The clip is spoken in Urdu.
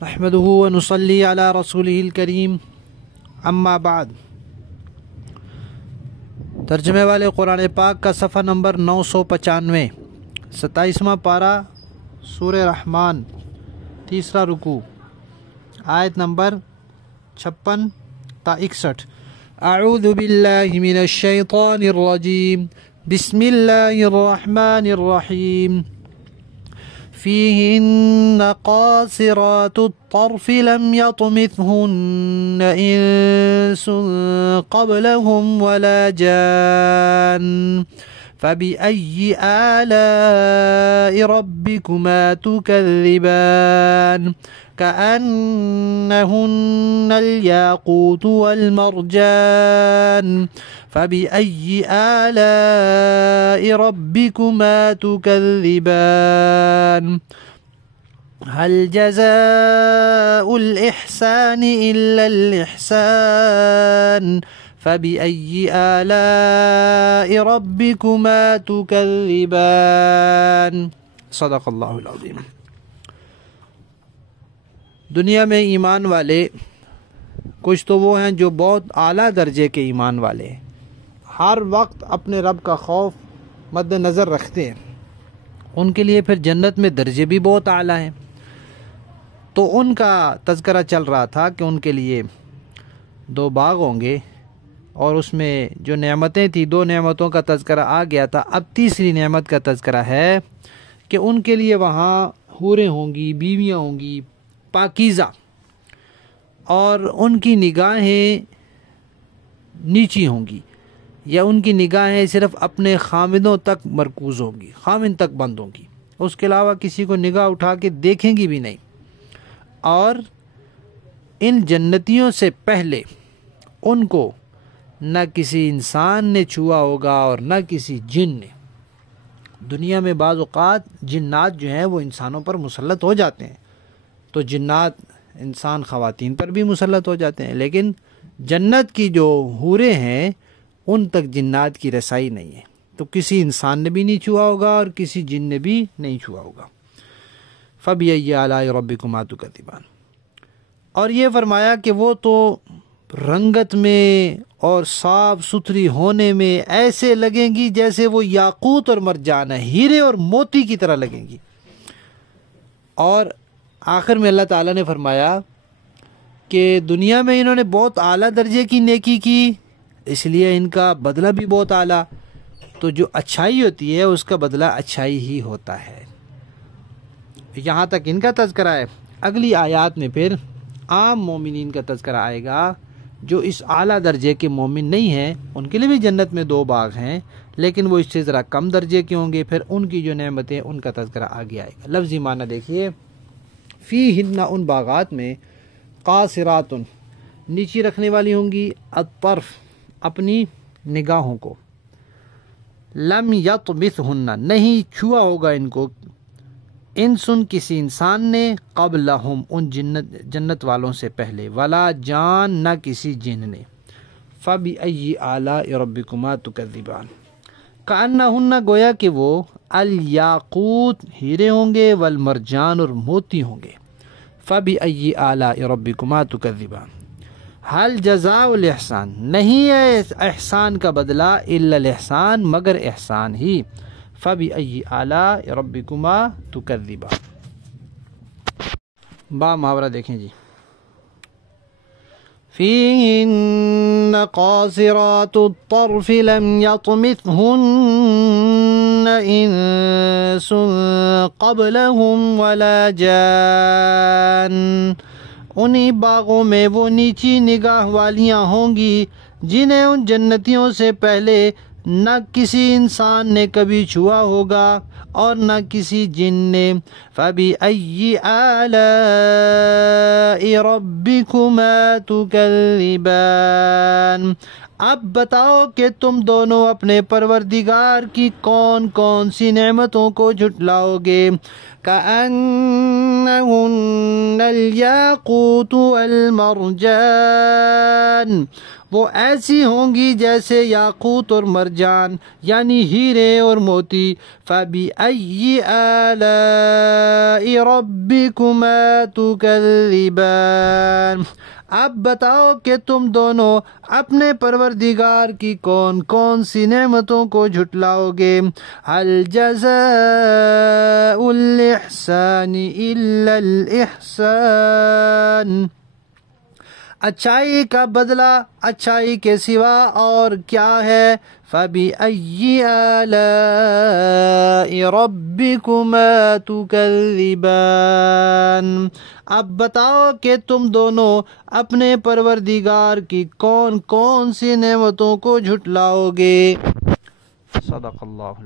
نحمده ونصلي على رسوله الكريم اما بعد۔ ترجمے والے قرآن پاک کا صفحہ نمبر 995، 27واں پارہ سورہ رحمان، تیسرا رکوع، آیت نمبر 56 تا 61۔ اعوذ باللہ من الشیطان الرجیم، بسم اللہ الرحمن الرحیم۔ فیہن قاصرات الطرف لم یطمثہن انس قبلہم ولا جان فبأي آلاء ربكما تكذبان كأنهن الياقوت والمرجان فبأي آلاء ربكما تكذبان هل جزاء الإحسان إلا الإحسان فبأي آلاء ربكما تكذبان صدق اللہ العظیم۔ دنیا میں ایمان والے کچھ تو وہ ہیں جو بہت اعلیٰ درجے کے ایمان والے ہیں، ہر وقت اپنے رب کا خوف مد نظر رکھتے ہیں، ان کے لیے پھر جنت میں درجے بھی بہت اعلیٰ ہیں۔ تو ان کا تذکرہ چل رہا تھا کہ ان کے لیے 2 باغ ہوں گے، اور اس میں جو نعمتیں تھیں 2 نعمتوں کا تذکرہ آ گیا تھا۔ اب تیسری نعمت کا تذکرہ ہے کہ ان کے لیے وہاں حوریں ہوں گی، بیویاں ہوں گی پاکیزہ، اور ان کی نگاہیں نیچی ہوں گی، یا ان کی نگاہیں صرف اپنے خامدوں تک مرکوز ہوں گی، خامد تک بند ہوں گی، اس کے علاوہ کسی کو نگاہ اٹھا کے دیکھیں گی بھی نہیں۔ اور ان جنتیوں سے پہلے ان کو نہ کسی انسان نے چھوا ہوگا اور نہ کسی جن نے۔ دنیا میں بعض اوقات جنات جو ہیں وہ انسانوں پر مسلط ہو جاتے ہیں، تو جنات انسان خواتین پر بھی مسلط ہو جاتے ہیں، لیکن جنت کی جو حوریں ہیں ان تک جنات کی رسائی نہیں ہے، تو کسی انسان نے بھی نہیں چھوا ہوگا اور کسی جن نے بھی نہیں چھوا ہوگا۔ فَبِأَيِّ آلَاءِ رَبِّكُمَا تُكَذِّبَانِ۔ اور یہ فرمایا کہ وہ تو رنگت میں اور صاف ستھری ہونے میں ایسے لگیں گی جیسے وہ یاقوت اور مرجان ہے، ہیرے اور موتی کی طرح لگیں گی۔ اور آخر میں اللہ تعالیٰ نے فرمایا کہ دنیا میں انہوں نے بہت اعلیٰ درجے کی نیکی کی، اس لیے ان کا بدلہ بھی بہت اعلیٰ، تو جو اچھائی ہوتی ہے اس کا بدلہ اچھائی ہی ہوتا ہے۔ یہاں تک ان کا تذکرہ ہے۔ اگلی آیات میں پھر عام مومنین کا تذکرہ آئے گا، جو اس اعلیٰ درجے کے مومن نہیں ہیں، ان کے لیے بھی جنت میں 2 باغ ہیں، لیکن وہ اس سے ذرا کم درجے کے ہوں گے، پھر ان کی جو نعمتیں ان کا تذکرہ آگے آئے گا۔ لفظی معنی دیکھیے، فیہن ان باغات میں قاصرات نیچی رکھنے والی ہوں گی، الطرف اپنی نگاہوں کو، لم یطمثہن نہیں چھوا ہوگا ان کو، انسن کسی انسان نے، قبلہم ان جنت والوں سے پہلے، ولا جان نہ کسی جن نے، فبأی آلاء ربکما تکذبان کأنہن گویا کہ وہ الیاقوت ہیرے ہوں گے، والمرجان اور موتی ہوں گے، فبأی آلاء ربکما تکذبان حل جزاء الاحسان نہیں ہے احسان کا بدلہ الا الاحسان مگر احسان ہی، فبأی آلاء ربکما تکذبان۔ با محاورہ دیکھیں جی، فیہن قاصرات الطرف لم یطمثہن انس قبلہم ولا جان۔ انہی باغوں میں وہ نیچی نگاہ والیاں ہوں گی جنہیں ان جنتیوں سے پہلے نہ کسی انسان نے کبھی چھوا ہوگا اور نہ کسی جن نے۔ فَبِأَيِّ آلَاءِ رَبِّكُمَا تُكَذِّبَانِ۔ اب بتاؤ کہ تم دونوں اپنے پروردگار کی کون کون سی نعمتوں کو جھٹلاؤ گے۔ كأنهن الياقوت والمرجان، وہ ایسی ہوں گی جیسے یاقوت اور مرجان یعنی ہیرے اور موتی. فَبِأَيِّ آلَاءِ رَبِّكُمَا تُكَذِّبَانِ. اب بتاؤ کہ تم دونوں اپنے پروردگار کی کون کون سی نعمتوں کو جھٹلاؤ گے. هَلْ جَزَاءُ الْإِحْسَانِ إِلَّا الْإِحْسَانُ. اچھائی کا بدلہ اچھائی کے سوا اور کیا ہے. فَبِأَيِّ آلَاءِ رَبِّكُمَا تُكَذِّبَانِ. اب بتاؤ کہ تم دونوں اپنے پروردگار کی کون کون سی نعمتوں کو جھٹلاؤ گے. صدق اللہ.